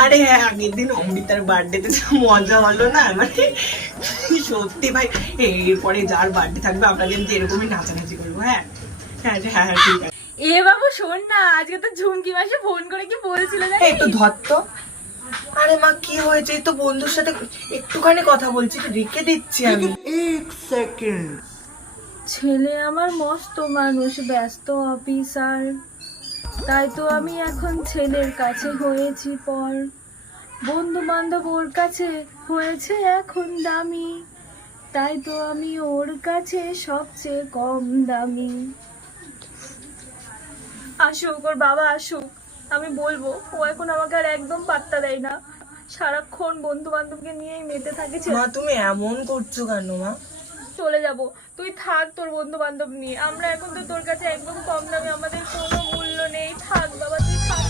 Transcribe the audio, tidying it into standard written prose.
আরে হ্যাঁ, আগের দিন অমৃতার বার্থডেতে যা মজা হলো না, মানে সত্যি ভাই। এরপরে যার বার্থডে থাকবে আমরা কিন্তু এরকমই নাচানাচি করবো। হ্যাঁ হ্যাঁ হ্যাঁ হ্যাঁ, ঠিক আছে। এ বাবু শোন না, আজকে তো ঝুমকি মাসে ফোন করে কি বলছিল এই তো ধর তো। আরে মা, কি হয়েছে? এই তো বন্ধুর সাথে একটুখানি কথা বলছি, তো রেখে দিচ্ছি আমি। এক সেকেন্ড। ছেলে আমার মস্ত মানুষ, ব্যস্ত অফিসার, তাই তো আমি এখন ছেলের কাছে হয়েছি পর, বন্ধু বান্ধব ওর কাছে হয়েছে এখন দামি, তাই তো আমি ওর কাছে সবচেয়ে কম দামি। আসুক, ওর বাবা আসুক, আমি বলবো। ও এখন আমাকে আর একদম পাত্তা দেয় না, সারাক্ষণ বন্ধু বান্ধবকে নিয়েই মেতে থাকে। মা তুমি এমন করছো কেন মা? চলে যাব, তুই থাক তোর বন্ধু বান্ধব নিয়ে, আমরা এখন তো তোর কাছে একদম কম দামে, আমাদের কোনো মূল্য নেই। থাক বাবা, তুই থাক।